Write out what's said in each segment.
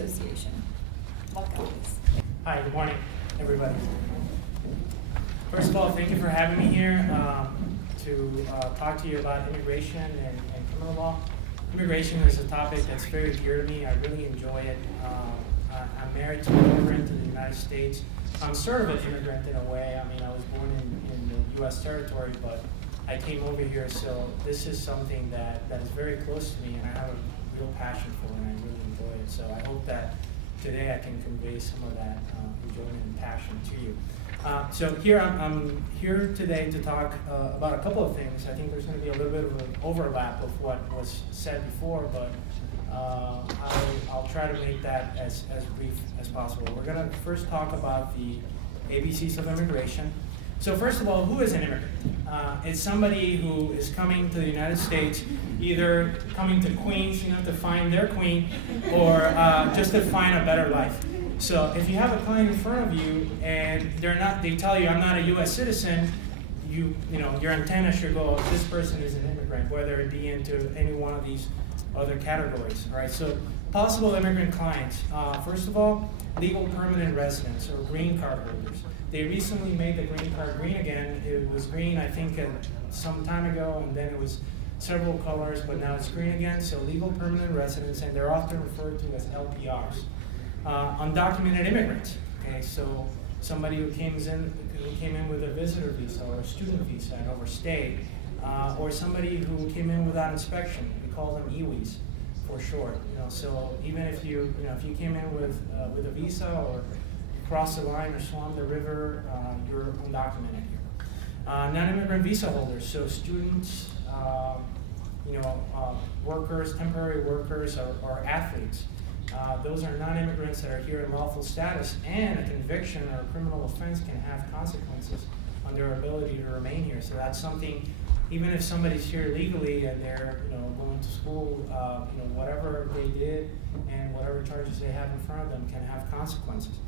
Association. Welcome, please. Hi, good morning, everybody. First of all, thank you for having me here to talk to you about immigration and criminal law. Immigration is a topic that's very dear to me. I really enjoy it. I'm married to an immigrant in the United States. I'm sort of an immigrant in a way. I mean, I was born in the U.S. territory, but I came over here, so this is something that is very close to me, and I have a real passion for it, and I really enjoy it. So I hope that today I can convey some of that enjoyment and passion to you. So here I'm here today to talk about a couple of things. I think there's going to be a little bit of an overlap of what was said before, but I'll try to make that as brief as possible. We're going to first talk about the ABCs of immigration. So first of all, who is an immigrant? It's somebody who is coming to the United States, either coming to Queens, to find their queen, or just to find a better life. So if you have a client in front of you and they tell you, I'm not a U.S. citizen, your antenna should go, this person is an immigrant, whether it be into any one of these other categories. All right. So possible immigrant clients. First of all, legal permanent residents or green card holders. They recently made the green card green again. It was green, I think, some time ago, and then it was several colors, but now it's green again. So legal permanent residents, and they're often referred to as LPRs. Undocumented immigrants. Okay, so somebody who came in with a visitor visa or a student visa and overstayed, or somebody who came in without inspection. We call them EWIs for short. So even if you came in with a visa or crossed the line or swam the river, you're undocumented here. Non-immigrant visa holders, so students, workers, temporary workers, or athletes. Those are non-immigrants that are here in lawful status, and a conviction or a criminal offense can have consequences on their ability to remain here. So that's something, even if somebody's here legally and they're going to school, whatever they did and whatever charges they have in front of them can have consequences.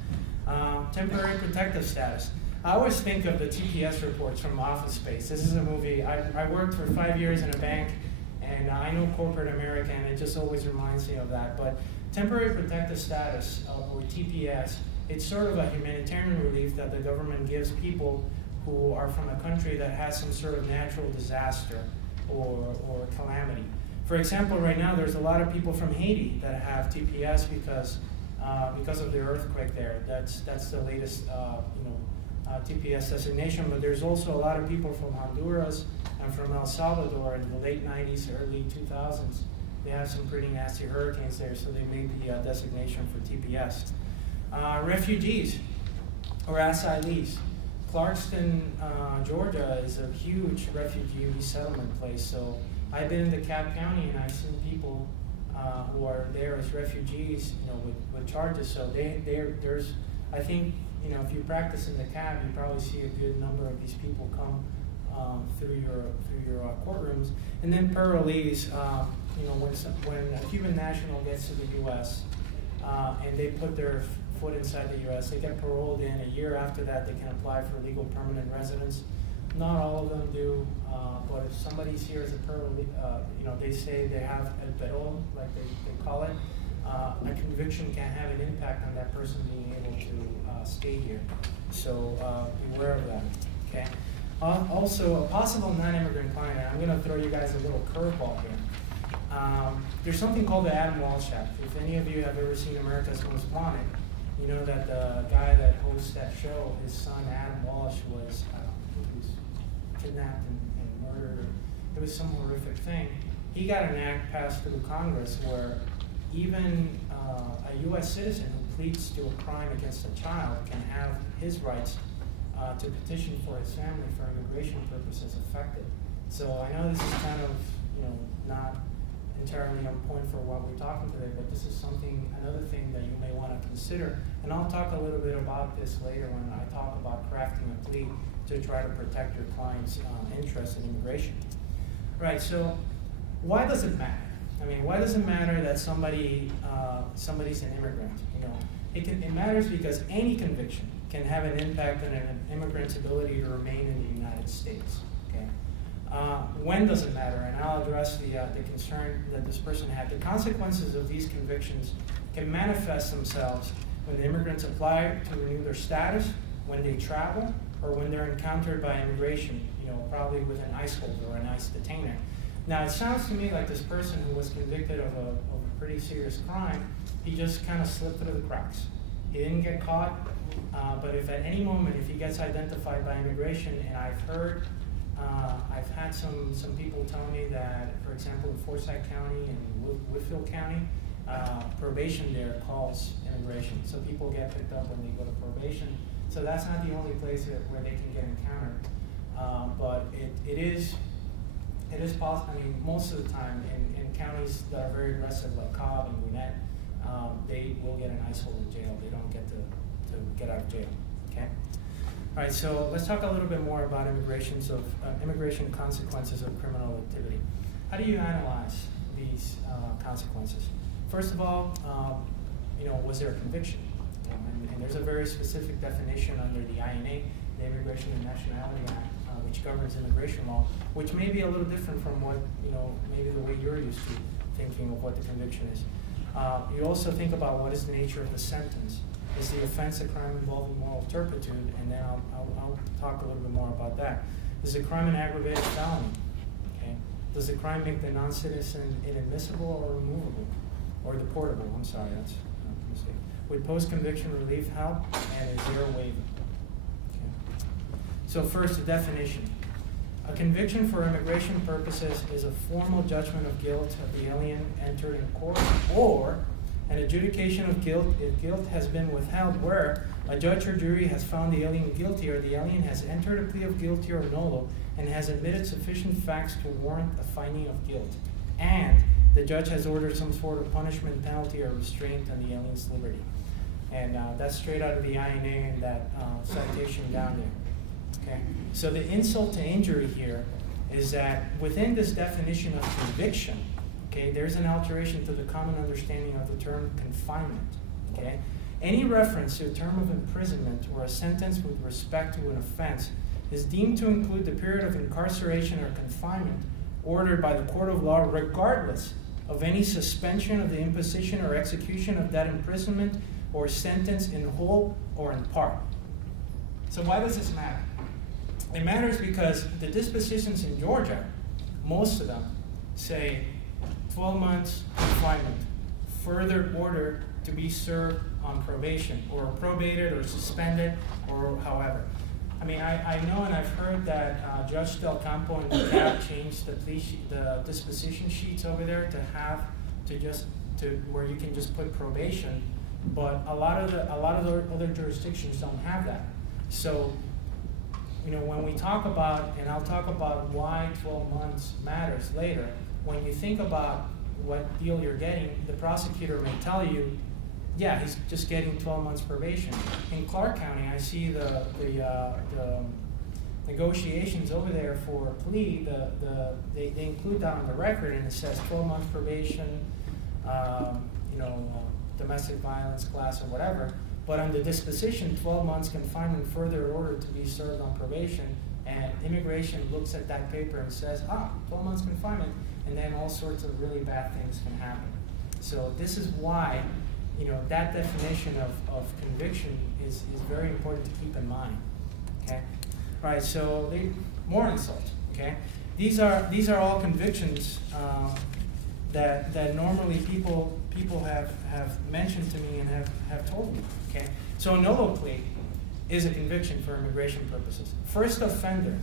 Temporary protective status. I always think of the TPS reports from Office Space. This is a movie. I worked for 5 years in a bank, and I know corporate America, and it just always reminds me of that. But temporary protective status, or TPS, it's sort of a humanitarian relief that the government gives people who are from a country that has some sort of natural disaster or calamity. For example, right now there's a lot of people from Haiti that have TPS because of the earthquake there. That's the latest TPS designation. But there's also a lot of people from Honduras and from El Salvador in the late 90s, early 2000s. They had some pretty nasty hurricanes there, so they made the designation for TPS. Refugees or asylees. Clarkston, Georgia is a huge refugee resettlement place. So I've been in DeKalb County and I've seen people who are there as refugees, with charges. So there's, I think, if you practice in DeKalb, you probably see a good number of these people come through your courtrooms. And then parolees, when a Cuban national gets to the U.S. And they put their foot inside the U.S., they get paroled in. A year after that, they can apply for legal permanent residence. Not all of them do, but if somebody's here as a parolee, they say they have el perón, like they call it. A conviction can have an impact on that person being able to stay here. So beware of that. Okay. Also, a possible non-immigrant client. I'm going to throw you guys a little curveball here. There's something called the Adam Walsh Act. If any of you have ever seen America's Most Wanted, you know that the guy that hosts that show, his son Adam Walsh was, he was kidnapped and murdered. It was some horrific thing. He got an act passed through Congress where even a U.S. citizen who pleads to a crime against a child can have his rights to petition for his family for immigration purposes affected. So I know this is kind of, not entirely on point for what we're talking today, but this is another thing that you may want to consider. And I'll talk a little bit about this later when I talk about crafting a plea to try to protect your client's interest in immigration. Right, so why does it matter? I mean, why does it matter that somebody's an immigrant? It matters because any conviction can have an impact on an immigrant's ability to remain in the United States. Okay. When does it matter? And I'll address the concern that this person had. The consequences of these convictions can manifest themselves when the immigrants apply to renew their status, when they travel, or when they're encountered by immigration, probably with an ICE holder or an ICE detainer. Now, it sounds to me like this person who was convicted of a pretty serious crime, he just kind of slipped through the cracks. He didn't get caught, but if at any moment, if he gets identified by immigration, and I've had some people tell me that, for example, in Forsyth County and Whitfield County, probation there calls immigration. So people get picked up when they go to probation. So that's not the only place where they can get encountered. But it is possible. I mean, most of the time in counties that are very aggressive, like Cobb and Gwinnett, they will get an ICE hold in jail. They don't get to get out of jail. Okay. All right. So let's talk a little bit more about immigration consequences of criminal activity. How do you analyze these consequences? First of all, was there a conviction? And there's a very specific definition under the INA, the Immigration and Nationality Act, which governs immigration law, which may be a little different from what, maybe the way you're used to thinking of what the conviction is. You also think about what is the nature of the sentence. Is the offense a crime involving moral turpitude? And then I'll talk a little bit more about that. Is the crime an aggravated felony? Okay. Does the crime make the non-citizen inadmissible or removable? Or deportable? I'm sorry, that's a mistake. Would post-conviction relief help? And is there a waiver? Okay. So first, the definition. A conviction for immigration purposes is a formal judgment of guilt of the alien entered in court, or an adjudication of guilt if guilt has been withheld where a judge or jury has found the alien guilty or the alien has entered a plea of guilty or nolo and has admitted sufficient facts to warrant a finding of guilt, and the judge has ordered some sort of punishment, penalty, or restraint on the alien's liberty. And that's straight out of the INA and that citation down there. Okay. So the insult to injury here is that within this definition of conviction, okay, there's an alteration to the common understanding of the term confinement. Okay? Any reference to a term of imprisonment or a sentence with respect to an offense is deemed to include the period of incarceration or confinement ordered by the court of law, regardless of any suspension of the imposition or execution of that imprisonment or sentence in whole or in part. So why does this matter? It matters because the dispositions in Georgia, most of them say 12 months confinement, further order to be served on probation, or probated, or suspended, or however. I mean, I know and I've heard that Judge Del Campo and the CAB changed the disposition sheets over there where you can just put probation, but a lot of the other jurisdictions don't have that. So, when we talk about, and I'll talk about why 12 months matters later, when you think about what deal you're getting, the prosecutor may tell you, yeah, he's just getting 12 months probation. In Clark County, I see the negotiations over there for a plea. They include that on the record, and it says 12 months probation, domestic violence class or whatever. But on the disposition, 12 months confinement, further order to be served on probation, and immigration looks at that paper and says, 12 months confinement, and then all sorts of really bad things can happen. So this is why, that definition of conviction is very important to keep in mind. Okay, all right. So more insult. Okay, these are all convictions that normally people have mentioned to me and have told me. Okay, so a nolo plea is a conviction for immigration purposes. First offender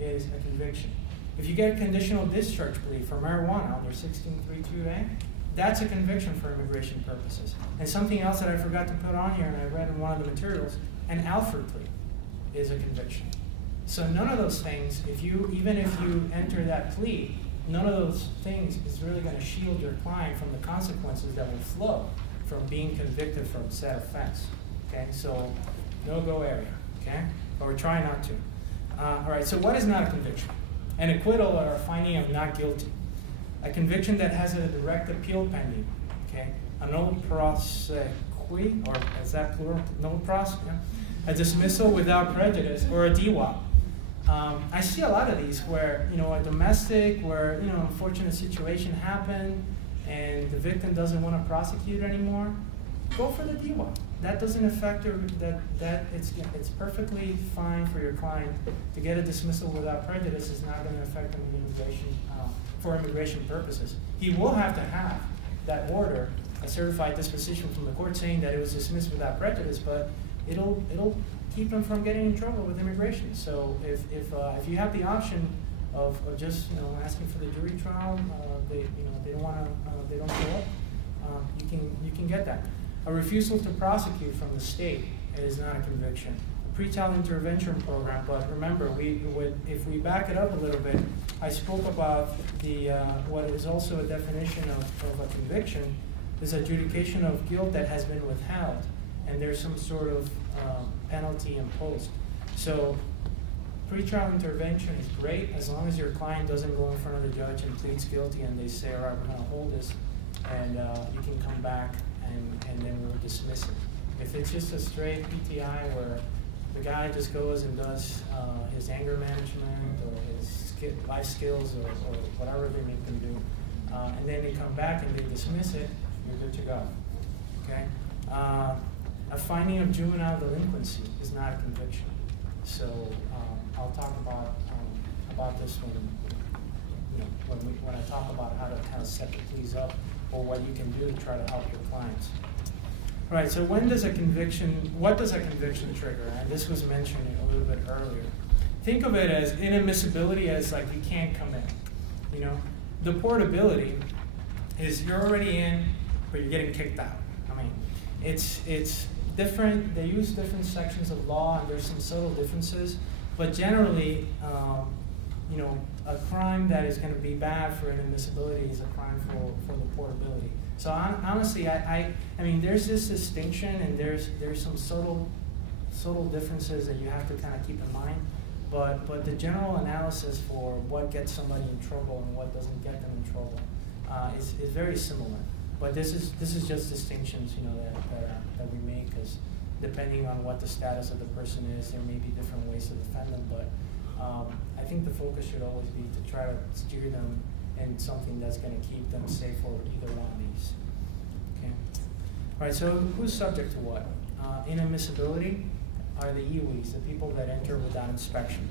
is a conviction. If you get a conditional discharge plea for marijuana under 1632A, that's a conviction for immigration purposes. And something else that I forgot to put on here, and I read in one of the materials, an Alford plea is a conviction. So none of those things, even if you enter that plea, none of those things is really going to shield your client from the consequences that will flow from being convicted from said offense. Okay, so no-go area. Okay, but we're trying not to. All right. So what is not a conviction? An acquittal or a finding of not guilty. A conviction that has a direct appeal pending. Okay, a nolle prosequi, or is that plural? Nolle pros? Yeah. A dismissal without prejudice, or a DWAP. I see a lot of these where, a domestic, where, unfortunate situation happened, and the victim doesn't want to prosecute anymore, go for the DWOP. That doesn't affect her, it's perfectly fine for your client to get a dismissal without prejudice. It's not going to affect him in immigration, for immigration purposes. He will have to have that order, a certified disposition from the court saying that it was dismissed without prejudice, but it'll keep him from getting in trouble with immigration. So if you have the option of just asking for the jury trial, they don't want to, they don't show up, you can get that. A refusal to prosecute from the state is not a conviction. A pretrial intervention program, but remember, if we back it up a little bit, I spoke about what is also a definition of a conviction is adjudication of guilt that has been withheld, and there's some sort of penalty imposed. So pretrial intervention is great as long as your client doesn't go in front of the judge and pleads guilty and they say, all right, we're going to hold this, and you can come back and then we'll dismiss it. If it's just a straight PTI where the guy just goes and does his anger management or his life skills or whatever they make them do, and then they come back and they dismiss it, you're good to go. Okay? A finding of juvenile delinquency is not a conviction. So I'll talk about this when I talk about how to kind of set the pleas up or what you can do to try to help your clients. All right, so what does a conviction trigger? And this was mentioned a little bit earlier. Think of it as inadmissibility as like you can't come in. Deportability is you're already in, but you're getting kicked out. I mean, it's different. They use different sections of law, and there's some subtle differences. But generally, a crime that is going to be bad for inadmissibility is a crime for deportability. So honestly, I mean, there's this distinction, and there's some subtle differences that you have to kind of keep in mind. But the general analysis for what gets somebody in trouble and what doesn't get them in trouble is very similar. But this is just distinctions, that we make, because depending on what the status of the person is, there may be different ways to defend them. But I think the focus should always be to try to steer them in something that's going to keep them safe for either one of these. Okay. All right. So who's subject to what? Inadmissibility are the IWIs, the people that enter without inspection.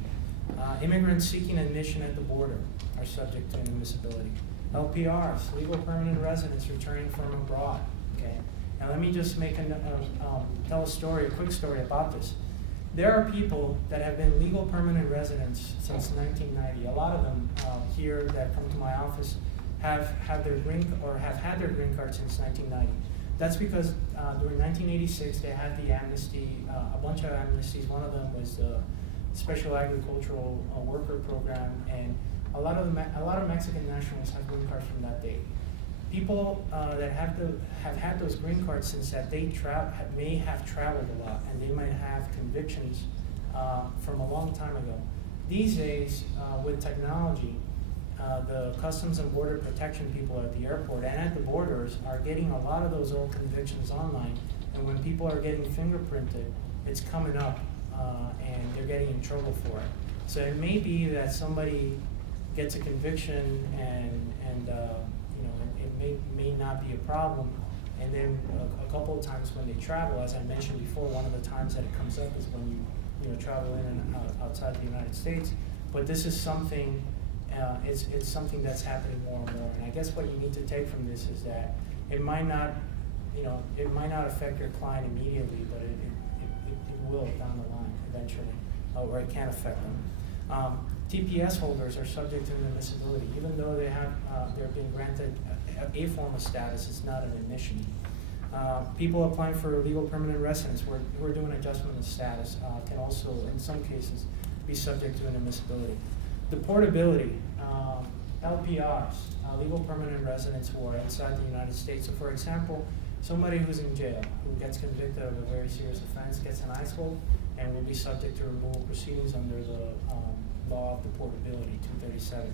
Immigrants seeking admission at the border are subject to inadmissibility. LPRs, legal permanent residents returning from abroad. Okay. Now let me just tell a quick story about this. There are people that have been legal permanent residents since 1990. A lot of them here that come to my office have had their green card since 1990. That's because during 1986 they had the amnesty, a bunch of amnesties. One of them was the Special Agricultural Worker Program, and a lot of Mexican nationals have green cards from that date. People that have had those green cards since that date may have traveled a lot, and they might have convictions from a long time ago. These days, with technology, the Customs and Border Protection people at the airport and at the borders are getting a lot of those old convictions online, and when people are getting fingerprinted, it's coming up, and they're getting in trouble for it. So it may be that somebody gets a conviction and it may not be a problem, and then a couple of times when they travel, as I mentioned before, one of the times that it comes up is when you travel in and outside the United States. But this is something, it's something that's happening more and more. And I guess what you need to take from this is that it might not affect your client immediately, but it will down the line eventually, or it can affect them. TPS holders are subject to inadmissibility, even though they're being granted a form of status. It's not an admission. People applying for legal permanent residence who are doing adjustment of status can also, in some cases, be subject to inadmissibility. Deportability, LPRs, legal permanent residents who are inside the United States. So, for example, somebody who's in jail, who gets convicted of a very serious offense, gets an ICE hold, and will be subject to removal proceedings under the law of deportability, 237.